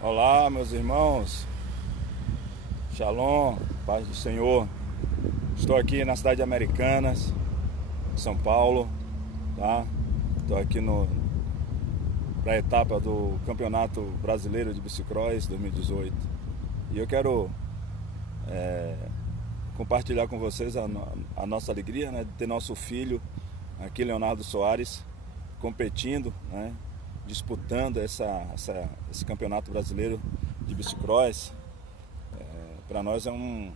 Olá, meus irmãos, Shalom, paz do Senhor. Estou aqui na cidade de Americanas, São Paulo, tá? Estou aqui para a etapa do Campeonato Brasileiro de Bicicross 2018 e eu quero compartilhar com vocês a nossa alegria, né, de ter nosso filho aqui, Leonardo Soares, competindo, né, disputando esse Campeonato Brasileiro de Bicicross. Para nós é um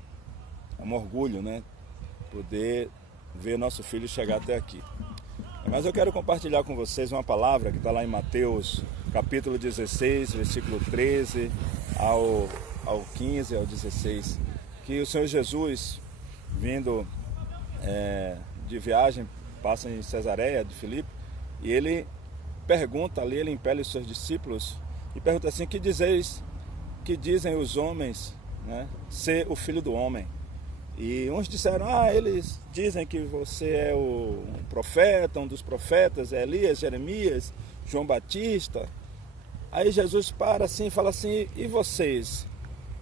orgulho, né, poder ver nosso filho chegar até aqui. Mas eu quero compartilhar com vocês uma palavra que está lá em Mateus capítulo 16, versículo 13 ao 15, ao 16, que o Senhor Jesus, vindo de viagem, passa em Cesareia de Filipe, e ele pergunta ali, ele impele os seus discípulos e pergunta assim: que dizem os homens, né, ser o filho do homem? E uns disseram: eles dizem que você é um profeta, um dos profetas, é Elias, Jeremias, João Batista. Aí Jesus para assim e fala assim: e vocês,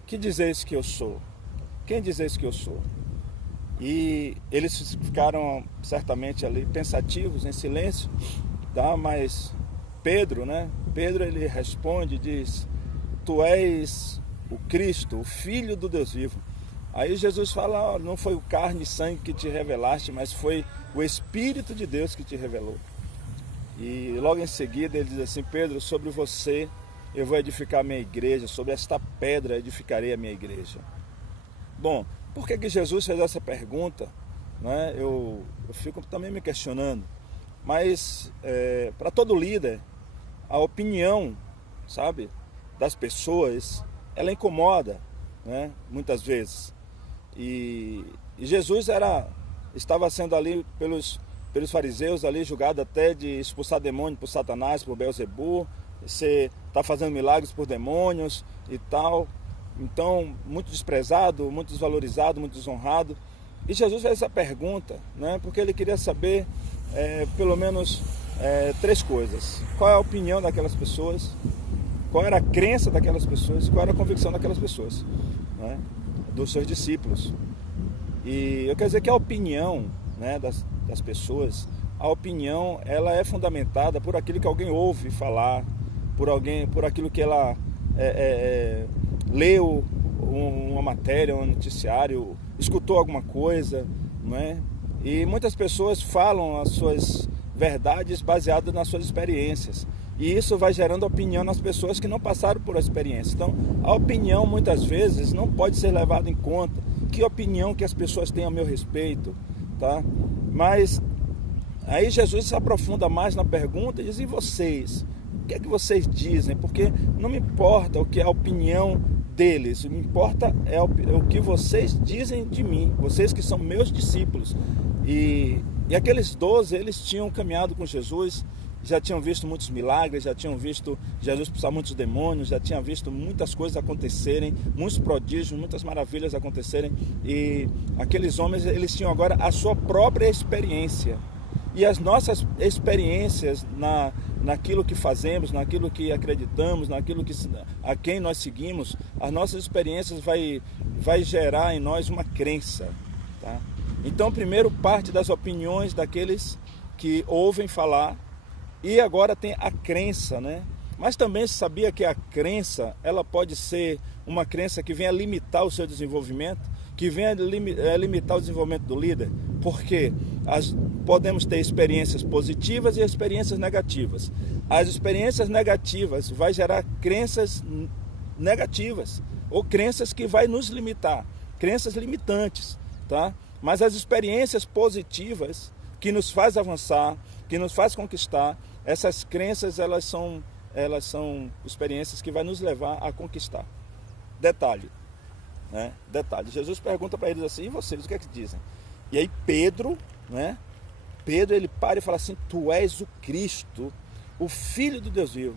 que dizeis que eu sou? Quem dizeis que eu sou? E eles ficaram certamente ali pensativos, em silêncio, tá? Mas Pedro, né? Pedro, ele responde e diz: tu és o Cristo, o Filho do Deus vivo. Aí Jesus fala: não foi o carne e sangue que te revelaste, mas foi o Espírito de Deus que te revelou. E logo em seguida ele diz assim: Pedro, sobre você eu vou edificar a minha igreja, sobre esta pedra edificarei a minha igreja. Bom, por que Jesus fez essa pergunta, né? Eu fico também me questionando. Mas para todo líder, a opinião, sabe, das pessoas, ela incomoda, né, muitas vezes. E Jesus estava sendo ali pelos fariseus ali julgado até de expulsar demônio por Satanás, por Beelzebul. Você está fazendo milagres por demônios e tal. Então, muito desprezado, muito desvalorizado, muito desonrado. E Jesus fez essa pergunta, né, porque ele queria saber pelo menos três coisas: qual é a opinião daquelas pessoas, qual era a crença daquelas pessoas, qual era a convicção daquelas pessoas, né, dos seus discípulos. E eu quero dizer que a opinião, né, das pessoas, a opinião, ela é fundamentada por aquilo que alguém ouve falar, por aquilo que ela leu uma matéria, um noticiário, escutou alguma coisa, não é? E muitas pessoas falam as suas verdades baseadas nas suas experiências. E isso vai gerando opinião nas pessoas que não passaram por a experiência. Então, a opinião muitas vezes não pode ser levada em conta. Que opinião que as pessoas têm a meu respeito, tá? Mas aí Jesus se aprofunda mais na pergunta e diz: e vocês? O que é que vocês dizem? Porque não me importa o que é a opinião deles, o que me importa é o que vocês dizem de mim, vocês que são meus discípulos. E aqueles 12, eles tinham caminhado com Jesus, já tinham visto muitos milagres, já tinham visto Jesus expulsar muitos demônios, já tinham visto muitas coisas acontecerem, muitos prodígios, muitas maravilhas acontecerem. E aqueles homens, eles tinham agora a sua própria experiência. E as nossas experiências naquilo que fazemos, naquilo que acreditamos, a quem nós seguimos, as nossas experiências vai gerar em nós uma crença, tá? Então, primeiro parte das opiniões daqueles que ouvem falar, e agora tem a crença, né? Mas também se sabia que a crença, ela pode ser uma crença que venha limitar o seu desenvolvimento, que venha limitar o desenvolvimento do líder, porque podemos ter experiências positivas e experiências negativas. As experiências negativas vai gerar crenças negativas, ou crenças que vai nos limitar, crenças limitantes, tá? Mas as experiências positivas que nos faz avançar, que nos faz conquistar, essas crenças, elas são experiências que vai nos levar a conquistar. Detalhe, né? Detalhe. Jesus pergunta para eles assim: e vocês, o que é que dizem? E aí Pedro, né? Pedro, ele para e fala assim: tu és o Cristo, o Filho do Deus vivo.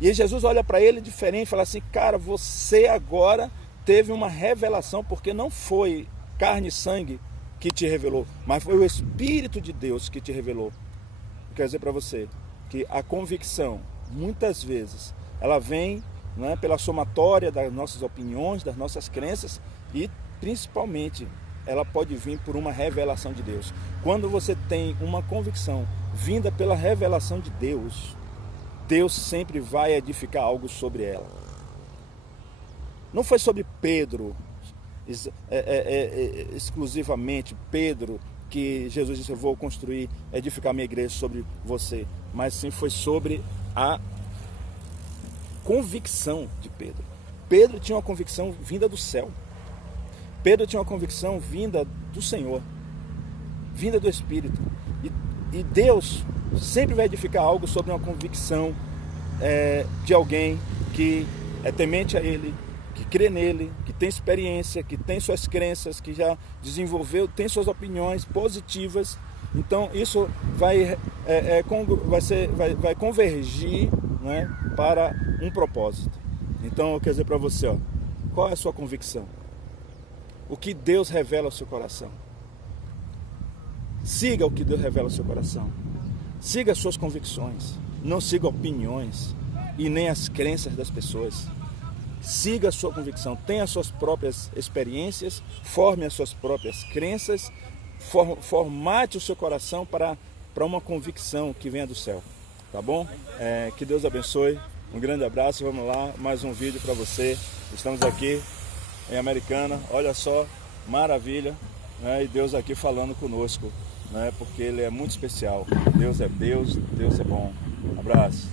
E aí Jesus olha para ele diferente e fala assim: cara, você agora teve uma revelação, porque não foi carne e sangue que te revelou, mas foi o Espírito de Deus que te revelou. Eu quero dizer para você que a convicção, muitas vezes, ela vem não é? Pela somatória das nossas opiniões, das nossas crenças, e principalmente ela pode vir por uma revelação de Deus. Quando você tem uma convicção vinda pela revelação de Deus, Deus sempre vai edificar algo sobre ela. Não foi sobre Pedro, exclusivamente Pedro, que Jesus disse: eu vou construir, edificar minha igreja sobre você, mas sim foi sobre a convicção de Pedro. Pedro tinha uma convicção vinda do céu. Pedro tinha uma convicção vinda do Senhor, vinda do Espírito. E Deus sempre vai edificar algo sobre uma convicção de alguém que é temente a Ele, que crê nele, que tem experiência, que tem suas crenças, que já desenvolveu, tem suas opiniões positivas. Então isso vai convergir, não é, para um propósito. Então eu quero dizer para você, ó, qual é a sua convicção? O que Deus revela ao seu coração? Siga o que Deus revela ao seu coração. Siga as suas convicções. Não siga opiniões e nem as crenças das pessoas. Siga a sua convicção. Tenha as suas próprias experiências. Forme as suas próprias crenças. Formate o seu coração para uma convicção que venha do céu. Tá bom? Que Deus abençoe. Um grande abraço. Vamos lá. Mais um vídeo para você. Estamos aqui em Americana. Olha só. Maravilha. E Deus aqui falando conosco. Porque Ele é muito especial. Deus é Deus. Deus é bom. Um abraço.